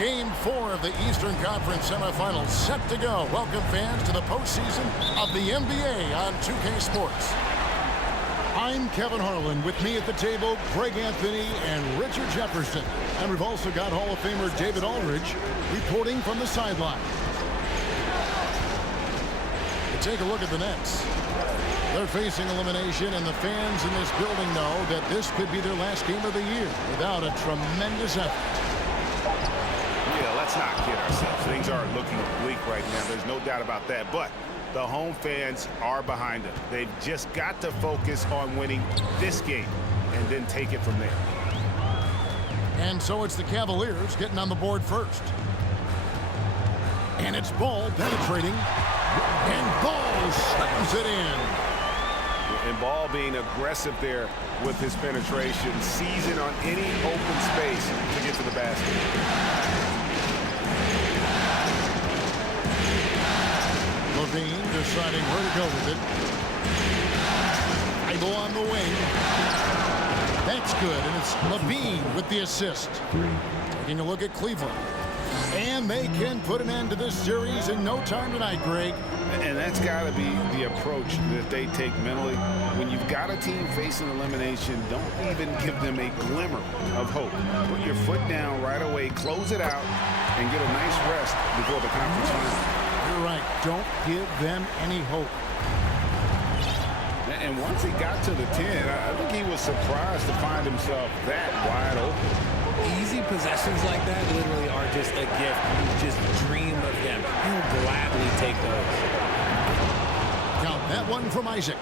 Game 4 of the Eastern Conference Semifinals set to go. Welcome fans to the postseason of the NBA on 2K Sports. I'm Kevin Harlan. With me at the table, Greg Anthony and Richard Jefferson. And we've also got Hall of Famer David Aldridge reporting from the sideline. Take a look at the Nets. They're facing elimination, and the fans in this building know that this could be their last game of the year without a tremendous effort. Yeah, let's not kid ourselves. Things are looking bleak right now. There's no doubt about that. But the home fans are behind them. They've just got to focus on winning this game and then take it from there. And so it's the Cavaliers getting on the board first. And it's Ball penetrating. And Ball slams it in. And Ball being aggressive there with his penetration, seizing on any open space to get to the basket. Levine deciding where to go with it. Idle on the wing. That's good, and it's Levine with the assist. Taking a look at Cleveland. And they can put an end to this series in no time tonight, Greg. And that's got to be the approach that they take mentally. When you've got a team facing elimination, don't even give them a glimmer of hope. Put your foot down right away, close it out, and get a nice rest before the conference final. You're right. Don't give them any hope. And once he got to the 10, I think he was surprised to find himself that wide open. Easy possessions like that literally are just a gift. You just dream of them. You'll gladly take those. Count that one from Isaac.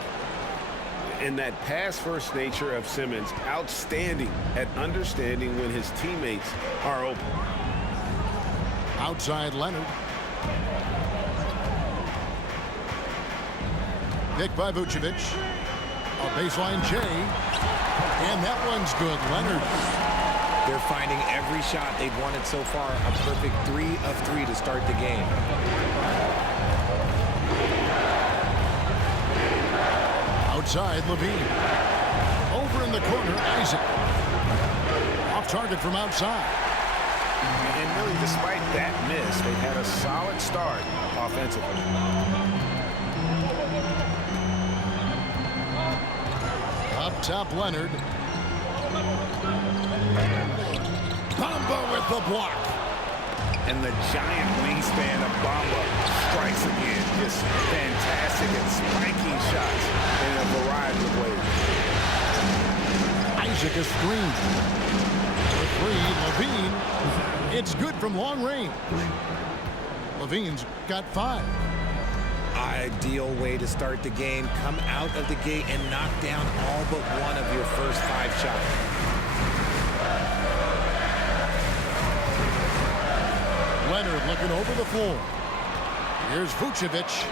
And that pass-first nature of Simmons, outstanding at understanding when his teammates are open. Outside Leonard. Pick by Vucevic. A baseline J. And that one's good. Leonard. They're finding every shot they've wanted so far a perfect 3 of 3 to start the game. Outside Levine. Over in the corner, Isaac. Off target from outside. And really, despite that miss, they've had a solid start offensively. Up top, Leonard. Bamba with the block. And the giant wingspan of Bamba strikes again. Just fantastic and spiking shots in a variety of ways. Isaac a screen. For 3, Levine. It's good from long range. Levine's got 5. Ideal way to start the game. Come out of the gate and knock down all but one of your first 5 shots. Leonard looking over the floor. Here's Vucevic.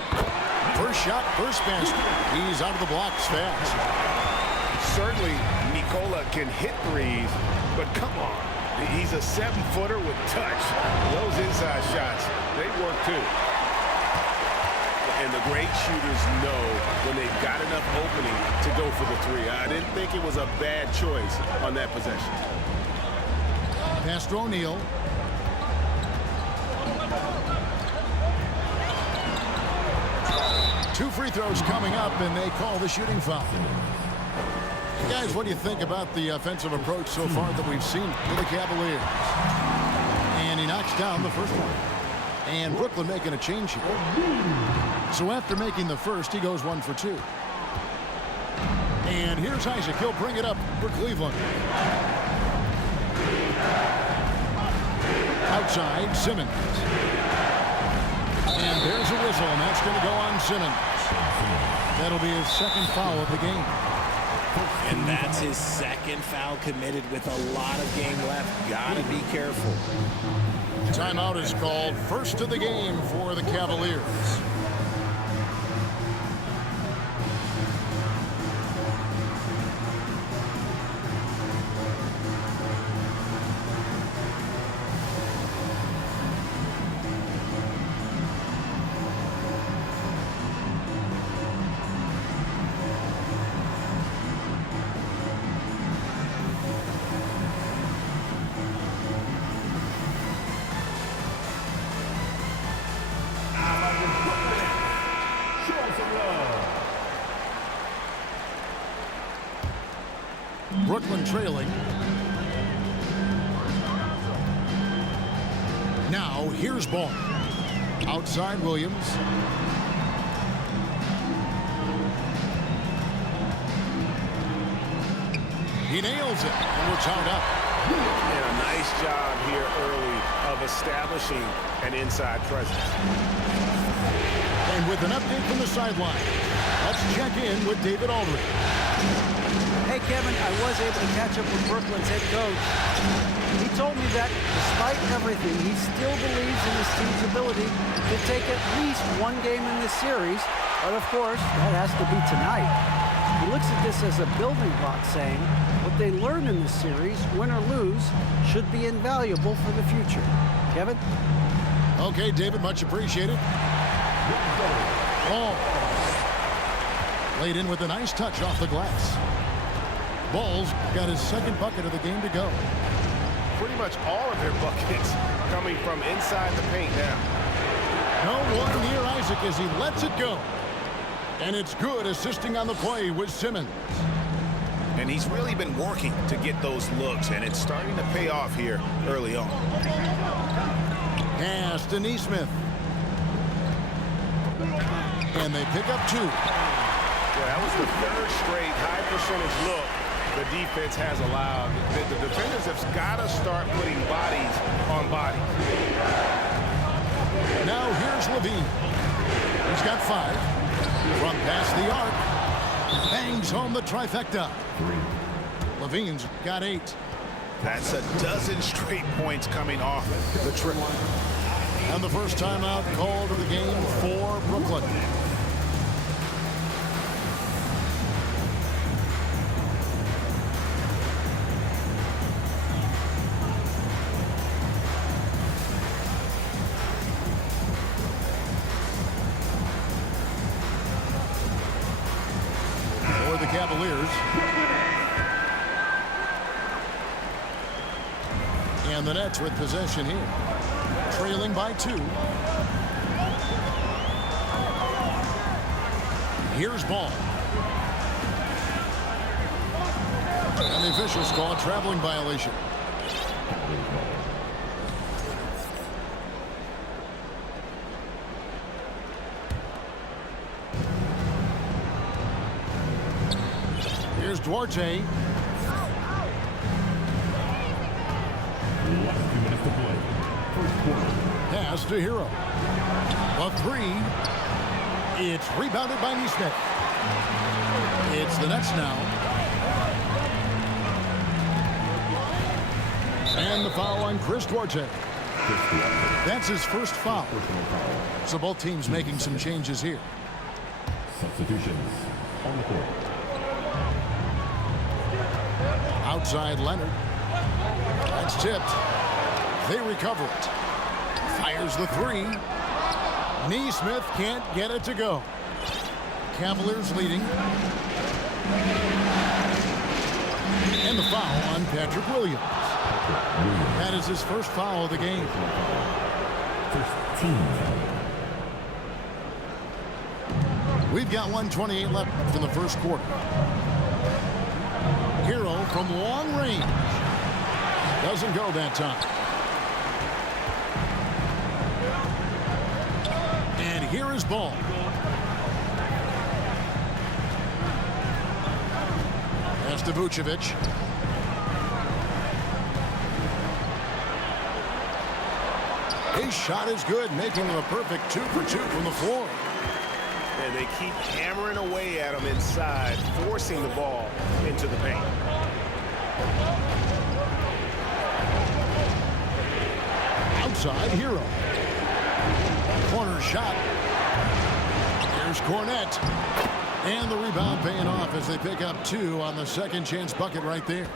First shot, first basket. He's out of the blocks fast. Certainly, Nikola can hit threes, but come on. He's a 7-footer with touch. Those inside shots, they work too. And the great shooters know when they've got enough opening to go for the 3. I didn't think it was a bad choice on that possession. Pass to O'Neal. Two free throws coming up, and they call the shooting foul. Guys, what do you think about the offensive approach so far that we've seen for the Cavaliers? And he knocks down the first one. And Brooklyn making a change here. So after making the first, he goes 1 for 2. And here's Isaac. He'll bring it up for Cleveland. Outside, Simmons. And there's a whistle, and that's going to go on Simmons. That'll be his second foul of the game. And that's his second foul committed with a lot of game left. Gotta be careful. Timeout is called. First of the game for the Cavaliers. Brooklyn trailing. Now here's ball. Outside Williams. He nails it and we're tied up. And a nice job here early of establishing an inside presence. And with an update from the sideline, let's check in with David Aldridge. Hey, Kevin, I was able to catch up with Brooklyn's head coach. He told me that despite everything, he still believes in his team's ability to take at least one game in this series. But of course, that has to be tonight. He looks at this as a building block, saying what they learn in this series, win or lose, should be invaluable for the future. Kevin? Okay, David, much appreciated. Ball. Laid in with a nice touch off the glass. Ball's got his second bucket of the game to go. Pretty much all of their buckets coming from inside the paint now. No one near Isaac as he lets it go. And it's good assisting on the play with Simmons. And he's really been working to get those looks, and it's starting to pay off here early on. Pass to Neesmith. And they pick up two. Yeah, that was the third straight high percentage look the defense has allowed. The defenders have got to start putting bodies on bodies. Now here's Levine. He's got 5. From past the arc. Bangs home the trifecta. Levine's got 8. That's a dozen straight points coming off the triple. And the first timeout called of the game for Brooklyn. For the Cavaliers. And the Nets with possession here. Trailing by 2. Here's ball. And the officials call a traveling violation. Here's Duarte. Pass to Hero. A 3. It's rebounded by Neesmith. It's the Nets now. And the foul on Chris Duarte. That's his first foul. So both teams making some changes here. Substitutions on the court. Outside Leonard. That's tipped. They recover it. Fires the 3. Neesmith can't get it to go. Cavaliers leading. And the foul on Patrick Williams. That is his first foul of the game. First team foul. We've got 1:28 left in the first quarter. Hero from long range. Doesn't go that time. And here is ball. That's to Vucevic. His shot is good, making him a perfect 2 for 2 from the floor. And they keep hammering away at him inside, forcing the ball into the paint. Outside Hero. Corner shot. Here's Cornette. And the rebound paying off as they pick up 2 on the second chance bucket right there.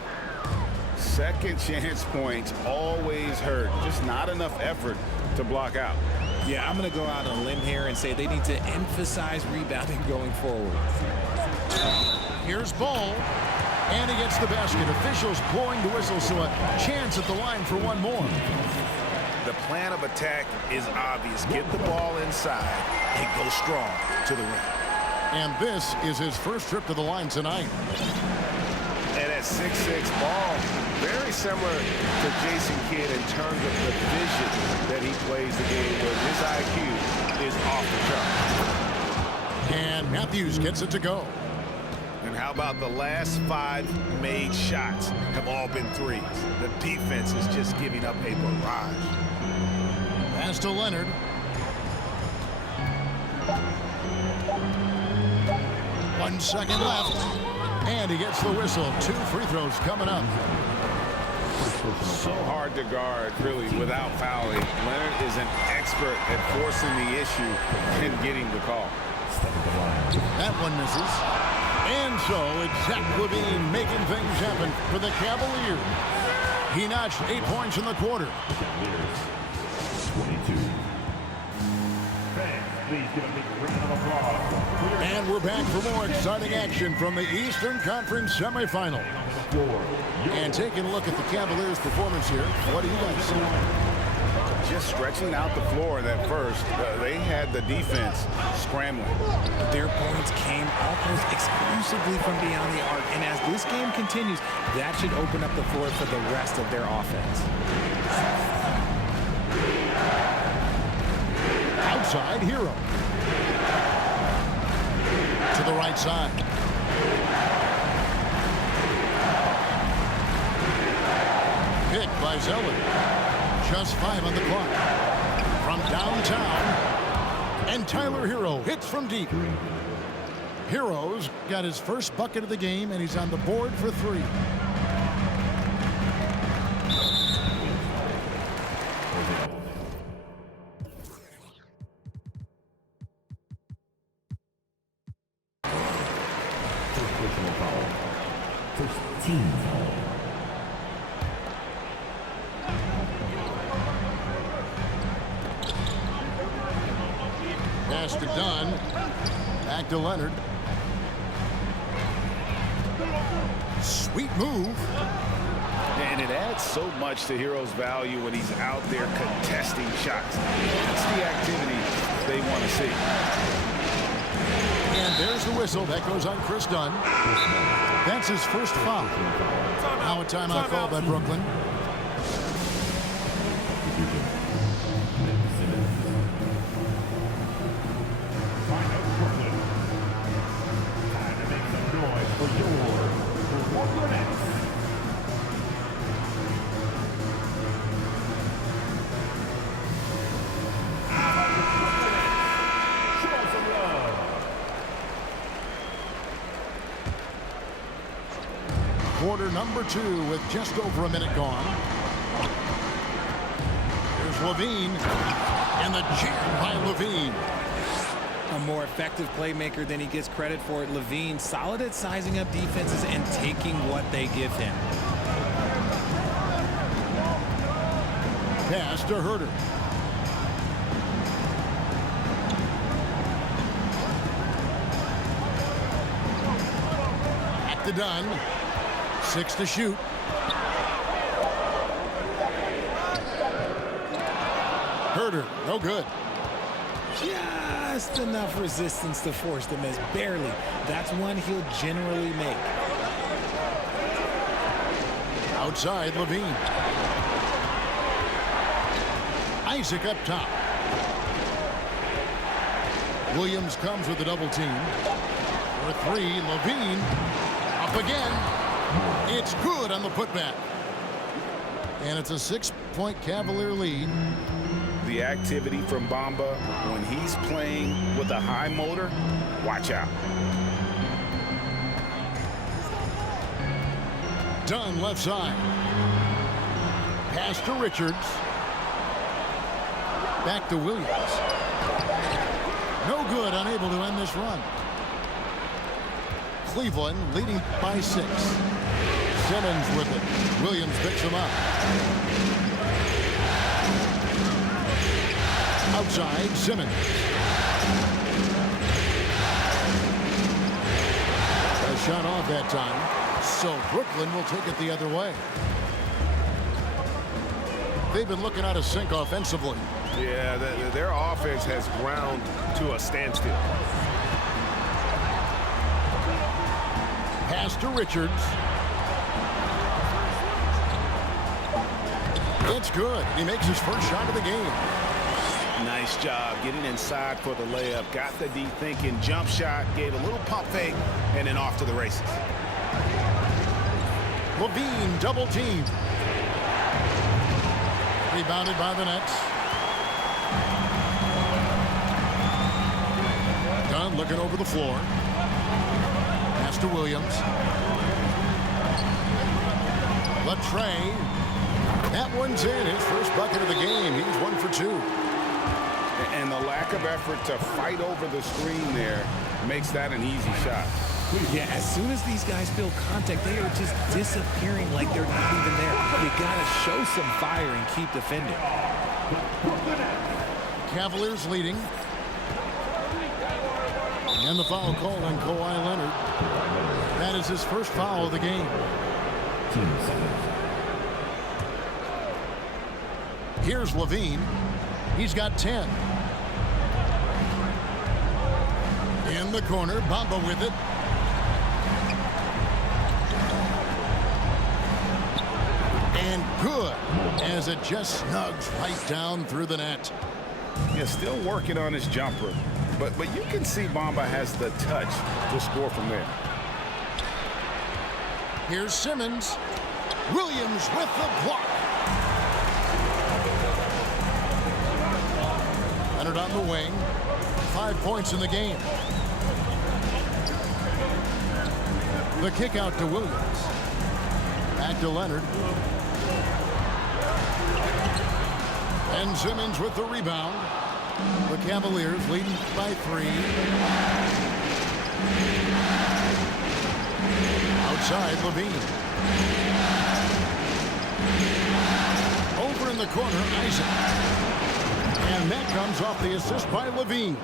Second chance points always hurt. Just not enough effort to block out. Yeah, I'm going to go out on a limb here and say they need to emphasize rebounding going forward. Here's ball. And he gets the basket. Officials blowing the whistle, so a chance at the line for one more. The plan of attack is obvious. Get the ball inside and go strong to the rim. And this is his first trip to the line tonight. And that 6'6" ball, very similar to Jason Kidd in terms of the vision that he plays the game with. His IQ is off the chart. And Matthews gets it to go. And how about the last 5 made shots have all been threes? The defense is just giving up a barrage. Pass to Leonard. One second left. And he gets the whistle. 2 free throws coming up. So hard to guard, really, without fouling. Leonard is an expert at forcing the issue and getting the call. That one misses. And so it's Zach LaVine making things happen for the Cavaliers. He notched 8 points in the quarter. 22. Fans, please give a big round of applause. And we're back for more exciting action from the Eastern Conference Semifinals. And taking a look at the Cavaliers' performance here, what do you guys see? Just stretching out the floor that first. They had the defense scrambling. Their points came almost exclusively from beyond the arc, and as this game continues, that should open up the floor for the rest of their offense. Outside Hero. To the right side. Picked by Zeller. Just 5 on the clock. From downtown. And Tyler Hero hits from deep. Hero's got his first bucket of the game, and he's on the board for 3. First personal foul. First team foul. Pass to Dunn. Back to Leonard. Sweet move. And it adds so much to Hero's value when he's out there contesting shots. That's the activity they want to see. And there's the whistle. That goes on Chris Dunn. That's his first foul. Now a timeout call by Brooklyn. Quarter number 2 with just over a minute gone. Here's Levine. And the jam by Levine. A more effective playmaker than he gets credit for. Levine, solid at sizing up defenses and taking what they give him. Pass to Herter. Back to Dunn. 6 to shoot. Herter, no good. Just enough resistance to force the miss. Barely. That's one he'll generally make. Outside, Levine. Isaac up top. Williams comes with a double team. For 3, Levine. Up again. It's good on the putback. And it's a 6-point Cavalier lead. The activity from Bamba when he's playing with a high motor, watch out. Dunn left side. Pass to Richards. Back to Williams. No good, unable to end this run. Cleveland leading by 6. Simmons with it. Williams picks him up. Outside, Simmons. A shot off that time. So Brooklyn will take it the other way. They've been looking out of sync offensively. Yeah, their offense has ground to a standstill. Pass to Richards. It's good. He makes his first shot of the game. Nice job getting inside for the layup. Got the D thinking, jump shot, gave a little pump fake, and then off to the races. Levine double team. Rebounded by the Nets. Dunn looking over the floor. Pass to Williams. Latrey. That one's in. His first bucket of the game. He's 1 for 2. And the lack of effort to fight over the screen there makes that an easy shot. Yeah, as soon as these guys feel contact, they are just disappearing like they're not even there. You got to show some fire and keep defending. Cavaliers leading. And the foul call on Kawhi Leonard. That is his first foul of the game. Here's Levine. He's got 10. In the corner, Bamba with it. And good, as it just snugs right down through the net. Yeah, still working on his jumper, but you can see Bamba has the touch to score from there. Here's Simmons. Williams with the block. Leonard on the wing. 5 points in the game. The kick out to Williams. Back to Leonard. And Simmons with the rebound. The Cavaliers leading by 3. Outside, Levine. Over in the corner, Isaac. And that comes off the assist by Levine.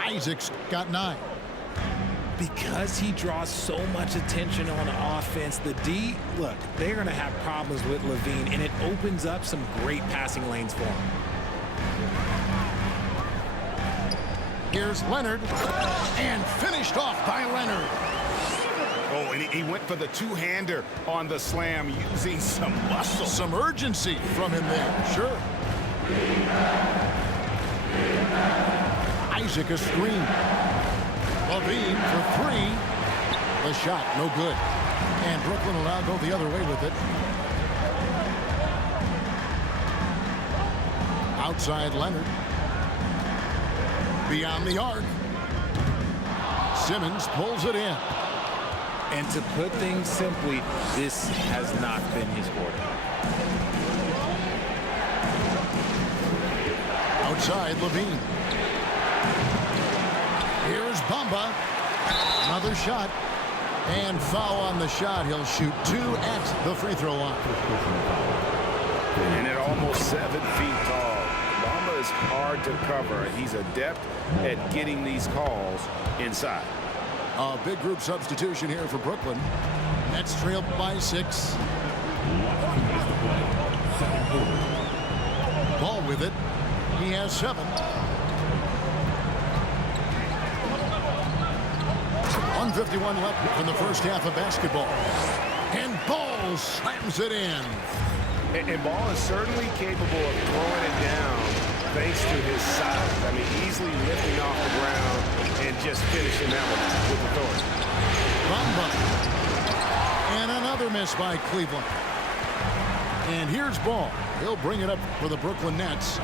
Isaac's got 9. Because he draws so much attention on offense, the D, look, they're going to have problems with Levine, and it opens up some great passing lanes for him. Here's Leonard, and finished off by Leonard. Oh, and he went for the two-hander on the slam, using some muscle. Some urgency from him there, sure. Isaac a screen. Levine for 3. The shot, no good. And Brooklyn will now go the other way with it. Outside Leonard. Beyond the arc. Simmons pulls it in. And to put things simply, this has not been his quarter. Outside Levine. Here's Bamba. Another shot. And foul on the shot. He'll shoot 2 at the free throw line. And at almost 7 feet tall, Bamba is hard to cover. He's adept at getting these calls inside. A big group substitution here for Brooklyn. Nets trailed by 6. Ball with it. He has 7. 1:51 left in the first half of basketball. And Ball slams it in. And Ball is certainly capable of throwing it down thanks to his size. I mean, easily lifting off the ground and just finishing that one with authority. Bamba. And another miss by Cleveland. And here's Ball. He'll bring it up for the Brooklyn Nets.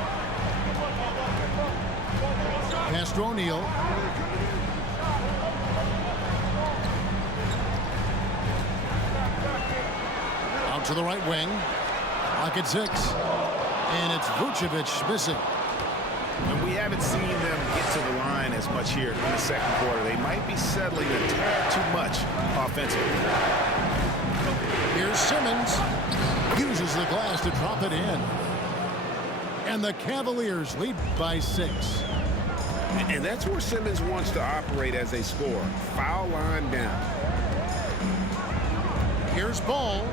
Pass to O'Neal. Out to the right wing. Clock at 6. And it's Vucevic missing. And we haven't seen them get to the line as much here in the second quarter. They might be settling a tad too much offensively. Here's Simmons. Uses the glass to drop it in. And the Cavaliers lead by 6. And that's where Simmons wants to operate as a scorer. Foul line down. Here's Ball.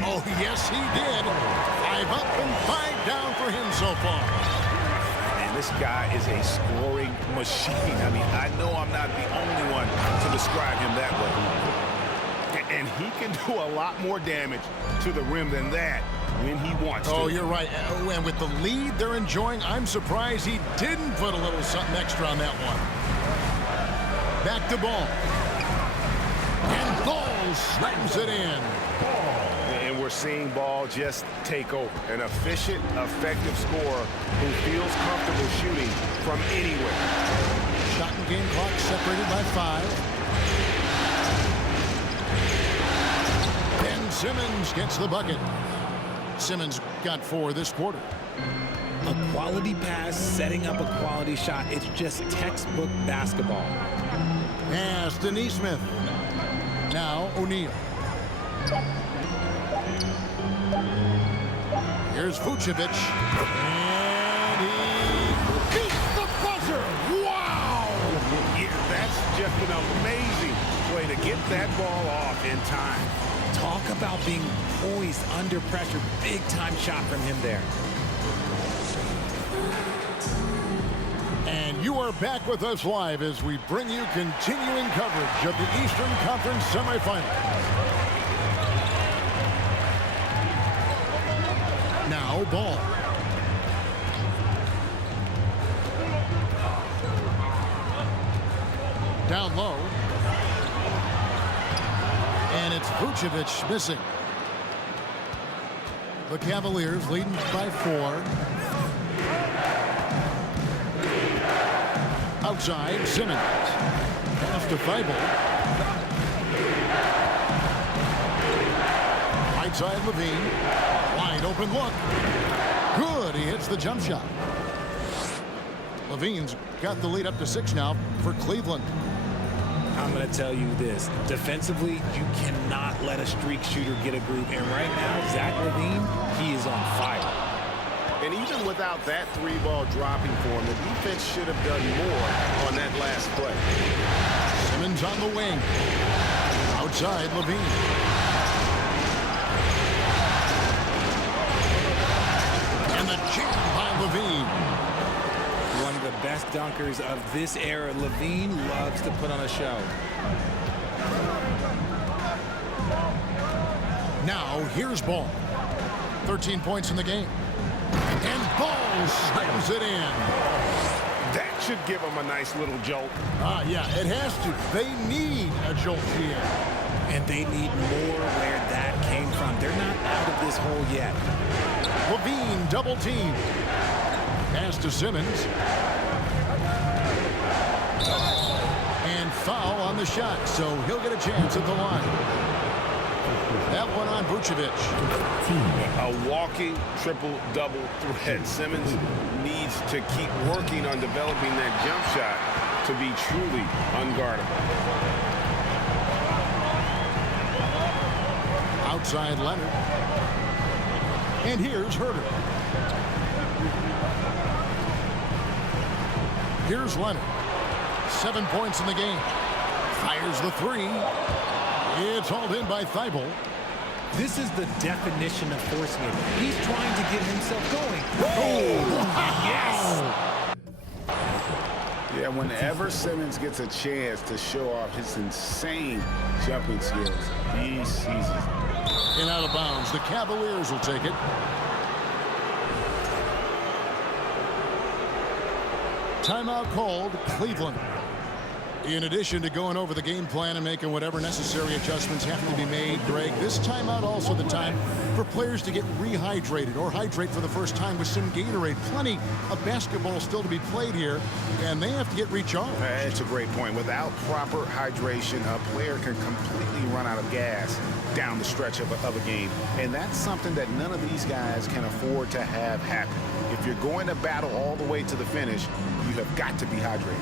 Oh, yes, he did. 5 up and 5 down for him so far. And this guy is a scoring machine. I mean, I know I'm not the only one to describe him that way. And he can do a lot more damage to the rim than that when he wants to. Oh, you're right. And with the lead they're enjoying, I'm surprised he didn't put a little something extra on that one. Back to Ball. And Ball slams it in. And we're seeing Ball just take over. An efficient, effective scorer who feels comfortable shooting from anywhere. Shot and game clock separated by 5. Ben Simmons gets the bucket. Simmons got 4 this quarter. A quality pass, setting up a quality shot. It's just textbook basketball. Pass to Neesmith. Now O'Neal. Here's Vucevic. And he beats the buzzer. Wow! Yeah, that's just an amazing way to get that ball off in time. Talk about being poised under pressure. Big time shot from him there. And you are back with us live as we bring you continuing coverage of the Eastern Conference Semifinals. Now Ball. Down low. And it's Vucevic missing. The Cavaliers leading by 4. Outside, Simmons. Pass to Thibault. Right side, Levine. Wide open look. Good. He hits the jump shot. Levine's got the lead up to 6 now for Cleveland. I'm going to tell you this. Defensively, you cannot let a streak shooter get a groove. And right now, Zach Levine, he is on fire. And even without that 3-ball dropping for him, the defense should have done more on that last play. Simmons on the wing. Outside, Levine. And the jam by Levine. One of the best dunkers of this era. Levine loves to put on a show. Now, here's Ball. 13 points in the game. And Ball slams it in. That should give them a nice little jolt. Yeah, it has to. They need a jolt here. And they need more where that came from. They're not out of this hole yet. Levine double team. Pass to Simmons. And foul on the shot, so he'll get a chance at the line. That one on Vucevic. A walking triple-double threat. Simmons needs to keep working on developing that jump shot to be truly unguardable. Outside Leonard. And here's Herter. Here's Leonard. 7 points in the game. Fires the 3. It's hauled in by Thibault. This is the definition of forcing it. He's trying to get himself going. Yes! Yeah, whenever Simmons gets a chance to show off his insane jumping skills, he seizes it. And out of bounds. The Cavaliers will take it. Timeout called, Cleveland. In addition to going over the game plan and making whatever necessary adjustments have to be made, Greg, this timeout also the time for players to get rehydrated or hydrate for the first time with some Gatorade. Plenty of basketball still to be played here, and they have to get recharged. That's a great point. Without proper hydration, a player can completely run out of gas down the stretch of a game. And that's something that none of these guys can afford to have happen. If you're going to battle all the way to the finish, you have got to be hydrated.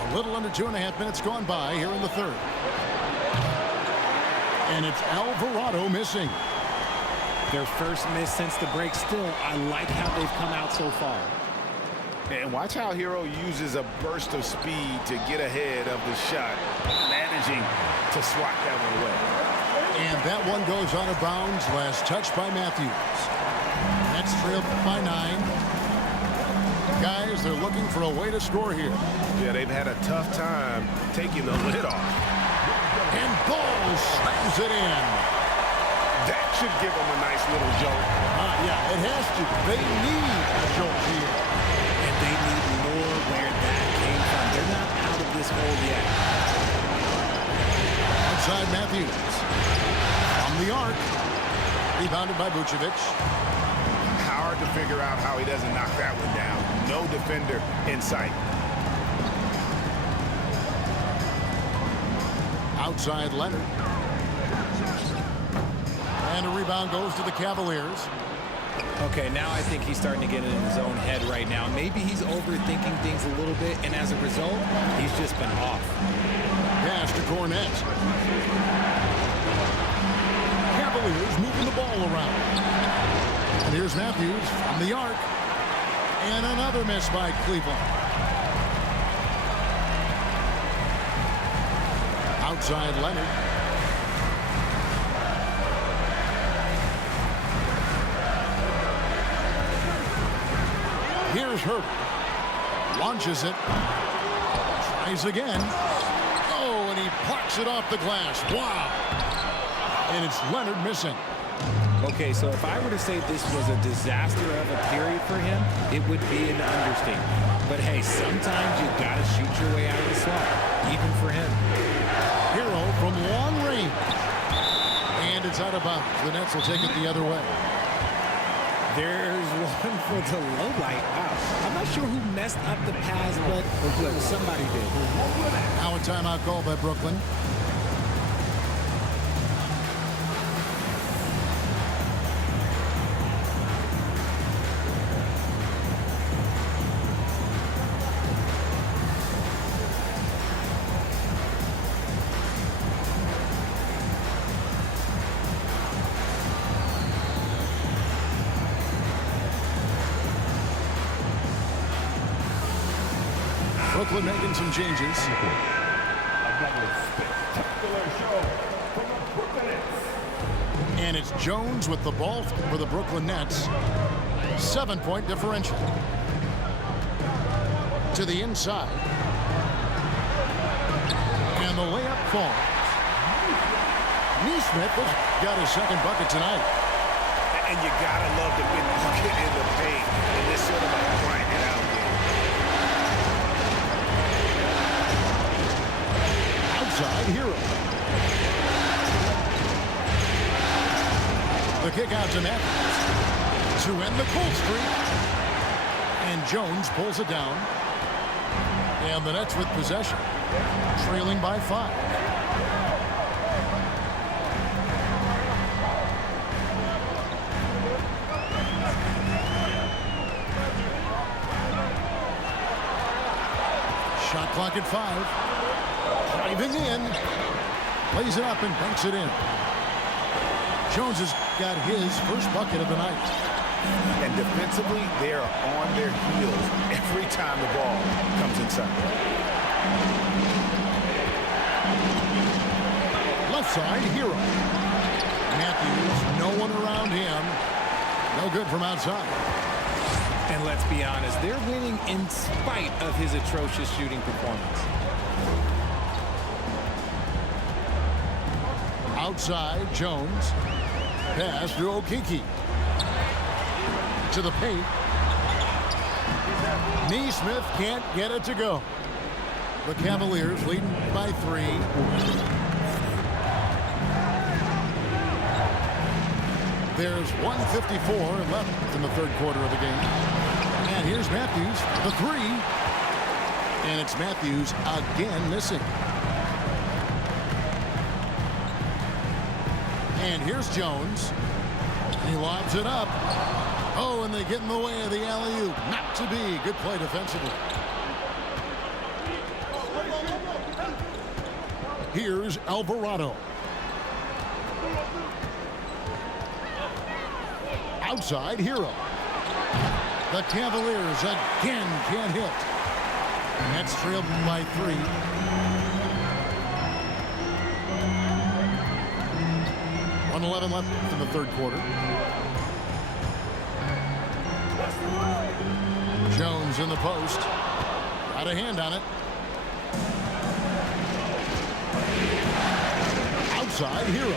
A little under 2.5 minutes gone by here in the third. And it's Alvarado missing. Their first miss since the break. Still, I like how they've come out so far. And watch how Hero uses a burst of speed to get ahead of the shot, managing to swat that one away. And that one goes out of bounds. Last touch by Matthews. Nets trailed by 9. Guys, they're looking for a way to score here. Yeah, they've had a tough time taking the lid off. And Ball slams it in. That should give them a nice little jolt. Yeah, it has to. They need a jolt here. And they need more where that came from. They're not out of this hole yet. Outside Matthews. From the arc. Rebounded by Vucevic. Hard to figure out how he doesn't knock that one down. No defender in sight. Outside Leonard. And a rebound goes to the Cavaliers. Okay, now I think he's starting to get in his own head right now. Maybe he's overthinking things a little bit, and as a result, he's just been off. Pass to Cornet. Cavaliers moving the ball around. And here's Matthews from the arc. And another miss by Cleveland. Outside Leonard. Here's Herbert. Launches it. Tries again. Oh, and he plucks it off the glass. Wow. And it's Leonard missing. Okay, so if I were to say this was a disaster of a period for him, it would be an understatement. But hey, sometimes you gotta shoot your way out of the slot, even for him. Hero from long range. And it's out of bounds. The Nets will take it the other way. There's one for the low light. Wow. I'm not sure who messed up the pass, but look, somebody did. Now a timeout call by Brooklyn. Brooklyn making some changes. And it's Jones with the ball for the Brooklyn Nets. 7-point differential. To the inside. And the layup falls. Neesmith has got his second bucket tonight. And you gotta love the big bucket in the paint in this sort of a grind it out game. Outside Hero. The kick out to Matthews to end the cold streak. And Jones pulls it down. And the Nets with possession. Trailing by 5. Shot clock at 5. Driving in. Plays it up and banks it in. Jones has got his first bucket of the night. And defensively, they are on their heels every time the ball comes inside. Left side, Hero. Matthews, no one around him. No good from outside. And let's be honest, they're winning in spite of his atrocious shooting performance. Outside, Jones. Pass to Okeke. To the paint. Neesmith can't get it to go. The Cavaliers leading by 3. There's 1:54 left in the third quarter of the game. And here's Matthews, the 3. And it's Matthews again missing. And here's Jones. He lobs it up. Oh, and they get in the way of the alley-oop. Not to be. Good play defensively. Here's Alvarado. Outside, Hero. The Cavaliers again can't hit. Nets trailed by 3. .111 left in the third quarter. Jones in the post. Got a hand on it. Outside, Hero.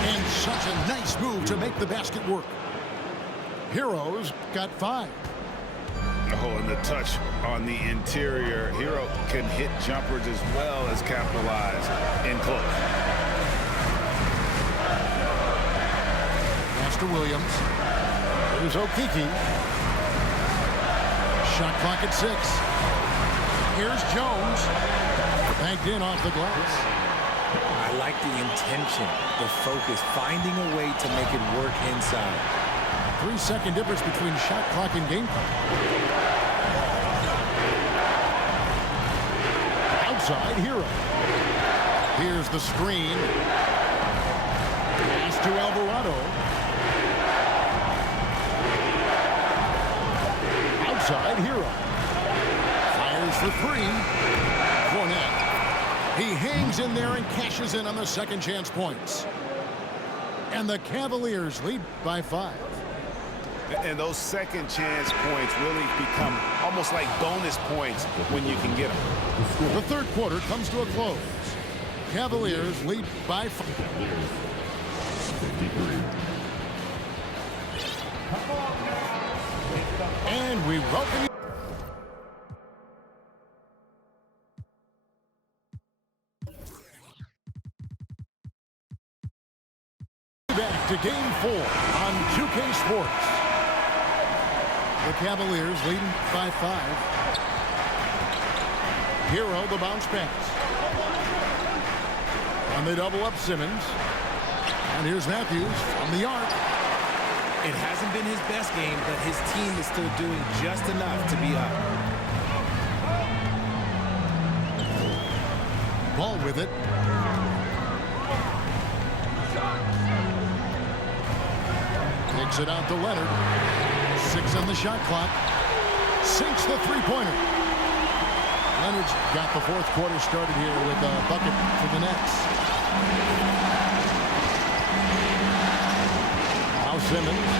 And such a nice move to make the basket work. Hero's got 5. Oh, and the touch on the interior. Hero can hit jumpers as well as capitalize in close. Pass to Williams. Here's Okeke. Shot clock at 6. Here's Jones. Banked in off the glass. I like the intention, the focus, finding a way to make it work inside. 3-second difference between shot clock and game clock. Outside, Hero. Here's the screen. Pass to Alvarado. Outside, Hero. Fires for 3. Fournette. He hangs in there and cashes in on the second chance points. And the Cavaliers lead by 5. And those second chance points really become almost like bonus points when you can get them. The third quarter comes to a close. Cavaliers lead by 5. 53. And we welcome you back to Game 4 on 2K Sports. The Cavaliers leading by 5. Hero the bounce pass. And they double up Simmons. And here's Matthews from the arc. It hasn't been his best game, but his team is still doing just enough to be up. Ball with it. Takes it out to Leonard. 6 on the shot clock. Sinks the three-pointer. Leonard's got the fourth quarter started here with a bucket for the Nets. Now Simmons.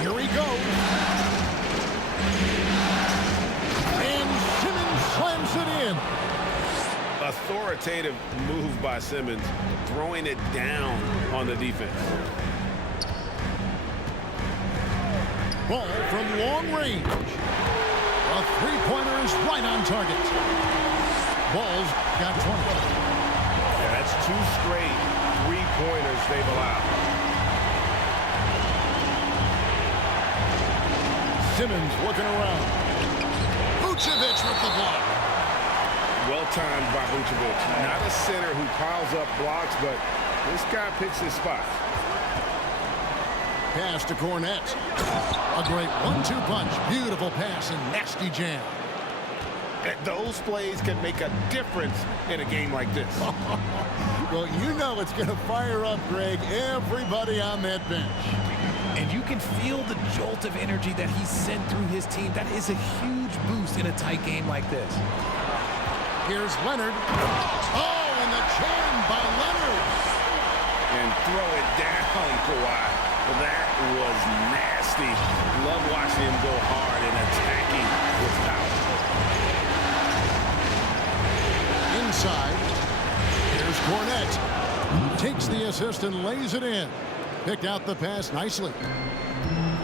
Here he goes. And Simmons slams it in. Authoritative move by Simmons, throwing it down on the defense. Ball from long range. A three-pointer is right on target. Ball's got 20. Yeah, that's 2 straight three-pointers they've allowed. Simmons looking around. Vucevic with the block. Well-timed by Vucevic. Not a center who piles up blocks, but this guy picks his spot. Pass to Cornette. A great 1-2 punch. Beautiful pass and nasty jam. Those plays can make a difference in a game like this. Well, you know it's going to fire up, Greg, everybody on that bench. And you can feel the jolt of energy that he sent through his team. That is a huge boost in a tight game like this. Here's Leonard. Oh, and the jam by Leonard. And throw it down, Kawhi. Well, that was nasty. Love watching him go hard and attacking with power. Inside. Here's Cornette. Takes the assist and lays it in. Picked out the pass nicely.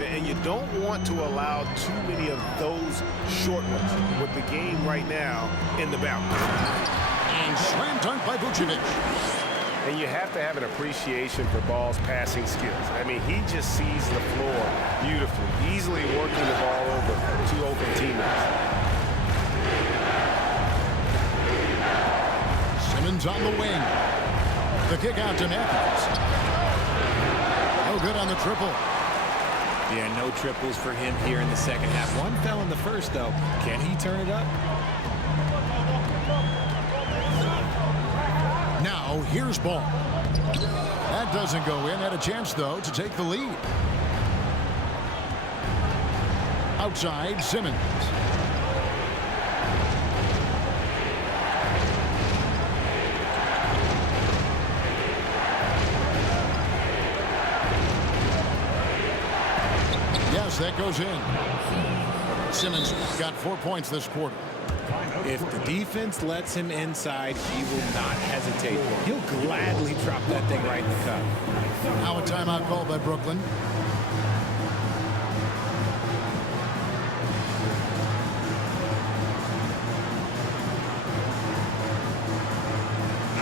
And you don't want to allow too many of those short ones with the game right now in the bounce. And slam dunk by Vucevic. And you have to have an appreciation for Ball's passing skills. I mean, he just sees the floor beautifully, easily working the ball over 2 open teammates. Simmons on the wing. The kick out to Matthews. No good on the triple. Yeah, no triples for him here in the second half. One fell in the first, though. Can he turn it up? Now, here's ball. That doesn't go in. Had a chance, though, to take the lead. Outside, Simmons. Yes, that goes in. Simmons got 4 points this quarter. If the defense lets him inside, he will not hesitate. He'll gladly drop that thing right in the cup. Now a timeout called by Brooklyn.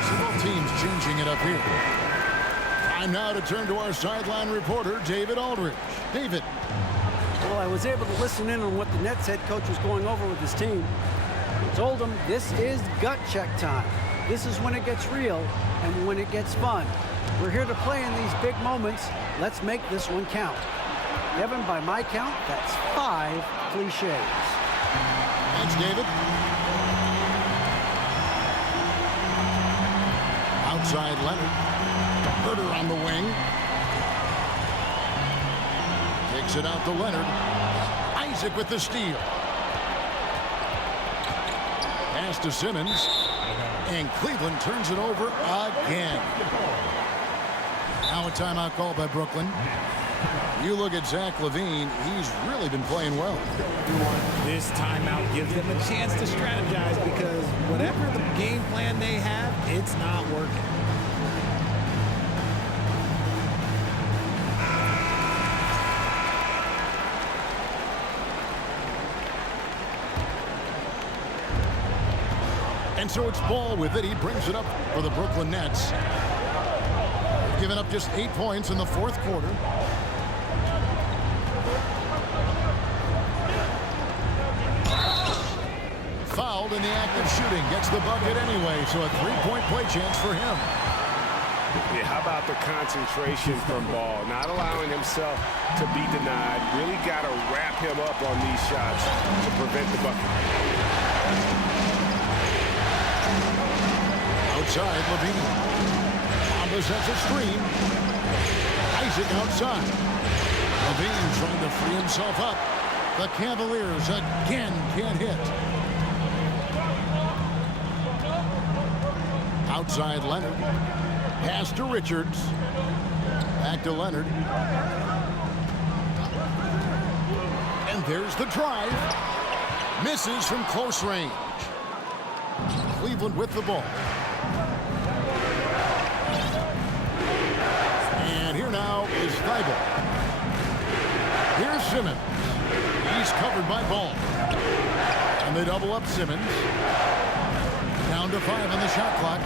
So both teams changing it up here. Time now to turn to our sideline reporter, David Aldridge. David. Well, I was able to listen in on what the Nets head coach was going over with his team. He told them this is gut check time. This is when it gets real and when it gets fun. We're here to play in these big moments. Let's make this one count. Kevin, by my count, that's 5 cliches. Thanks, David. Outside Leonard. Herter on the wing. Takes it out to Leonard. Isaac with the steal. Pass to Simmons. And Cleveland turns it over again. Now a timeout called by Brooklyn. You look at Zach LaVine, he's really been playing well. This timeout gives them a chance to strategize because whatever the game plan they have, it's not working. And so it's Ball with it. He brings it up for the Brooklyn Nets. Giving up just 8 points in the fourth quarter. Fouled in the act of shooting. Gets the bucket anyway, so a 3-point play chance for him. Yeah, how about the concentration from Ball? Not allowing himself to be denied. Really got to wrap him up on these shots to prevent the bucket. Outside, LaVine. Bombas sets a screen. Isaac outside. LaVine trying to free himself up. The Cavaliers again can't hit. Outside Leonard. Pass to Richards. Back to Leonard. And there's the drive. Misses from close range. Cleveland with the ball. And here now is Thibault. Here's Simmons. He's covered by Ball. And they double up Simmons. Down to 5 on the shot clock.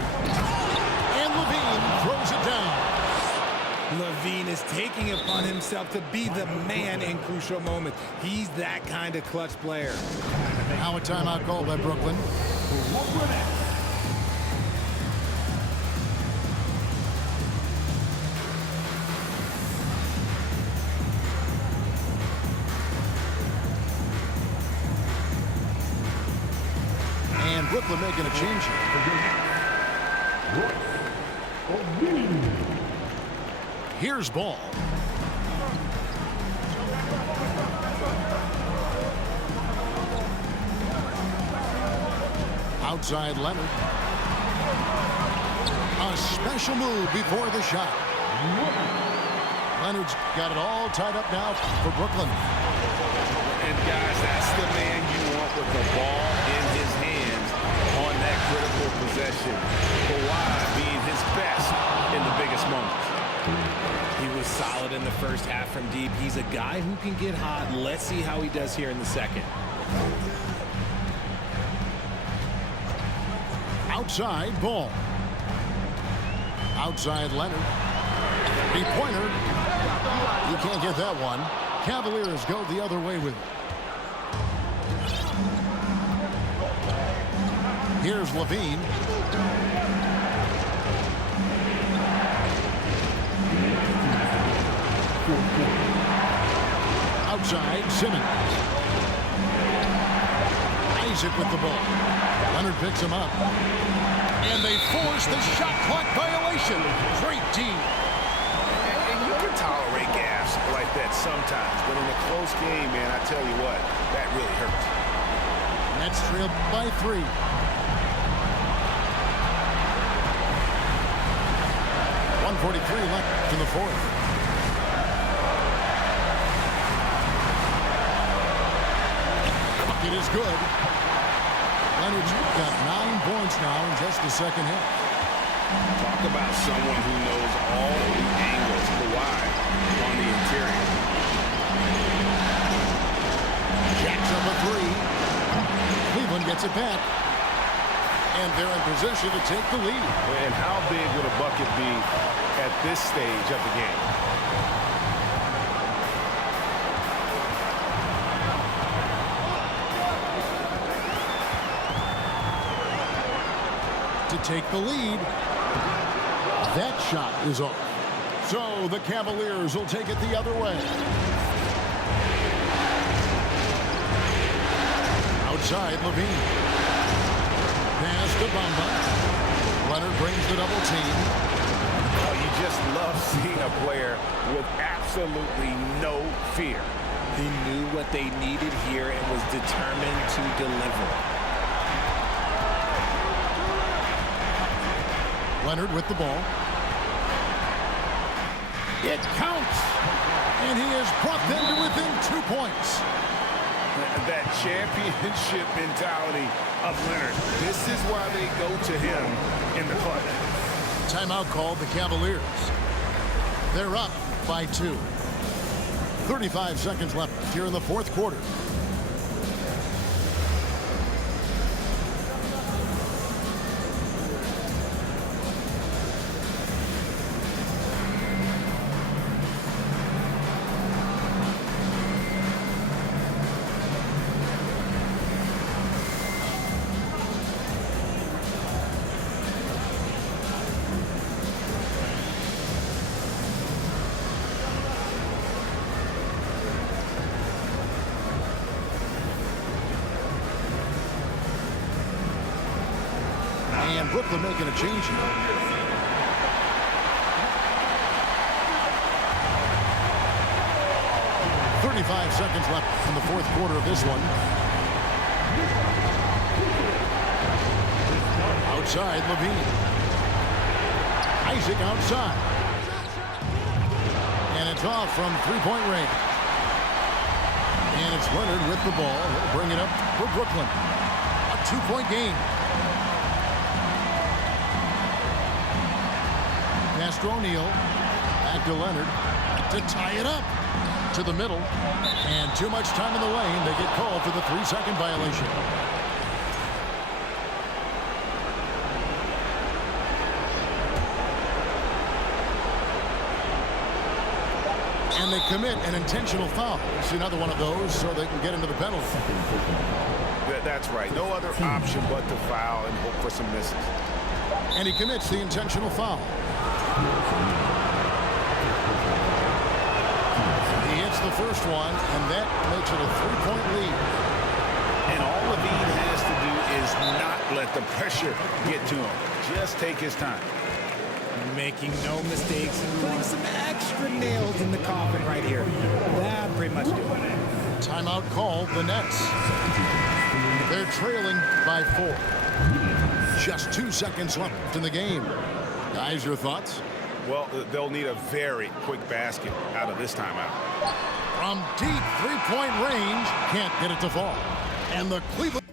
And LaVine throws it down. LaVine is taking it upon himself to be the man in crucial moments. He's that kind of clutch player. Now a timeout called by Brooklyn. And Brooklyn making a change here. Here's Ball. Outside Leonard. A special move before the shot. Leonard's got it all tied up now for Brooklyn. And guys, that's the man you want with the ball in his hands on that critical possession. Kawhi being his best in the biggest moments. He was solid in the first half from deep. He's a guy who can get hot. Let's see how he does here in the second. Outside Ball. Outside Leonard. Three-pointer. You can't get that one. Cavaliers go the other way with it. Here's LaVine. side, Simmons. Isaac with the ball. Leonard picks him up. And they force the shot clock violation. Great D. And you can tolerate gaffes like that sometimes, but in a close game, man, I tell you what, that really hurts. Nets trail by 3. 1:43 left in the fourth. It is good. Leonard's got 9 points now in just the second half. Talk about someone who knows all the angles, Kawhi on the interior. Jacks up a 3. Cleveland gets it back. And they're in position to take the lead. And how big would a bucket be at this stage of the game? To take the lead. That shot is off. So the Cavaliers will take it the other way. Outside, Levine. Pass to Bamba. Leonard brings the double team. Oh, you just love seeing a player with absolutely no fear. He knew what they needed here and was determined to deliver. Leonard with the ball. It counts. And he has brought them to within 2 points. That championship mentality of Leonard. This is why they go to him in the clutch. Timeout called the Cavaliers. They're up by 2. 35 seconds left here in the fourth quarter. And Brooklyn making a change here. .35 seconds left in the fourth quarter of this one. Outside, Levine. Isaac outside. And it's off from three-point range. And it's Leonard with the ball. He'll bring it up for Brooklyn. A 2-point game. Pass to O'Neal. Back to Leonard to tie it up to the middle. And too much time in the lane. They get called for the 3-second violation. And they commit an intentional foul. It's another one of those so they can get into the penalty. That's right. No other option but to foul and hope for some misses. And he commits the intentional foul. He hits the first one, and that makes it a 3-point lead. And all Levine has to do is not let the pressure get to him. Just take his time. Making no mistakes and putting some extra nails in the coffin right here. That pretty much do it. Timeout called the Nets. They're trailing by 4. Just 2 seconds left in the game. Guys, your thoughts? Well, they'll need a very quick basket out of this timeout. From deep 3-point range, can't get it to fall. And the Cleveland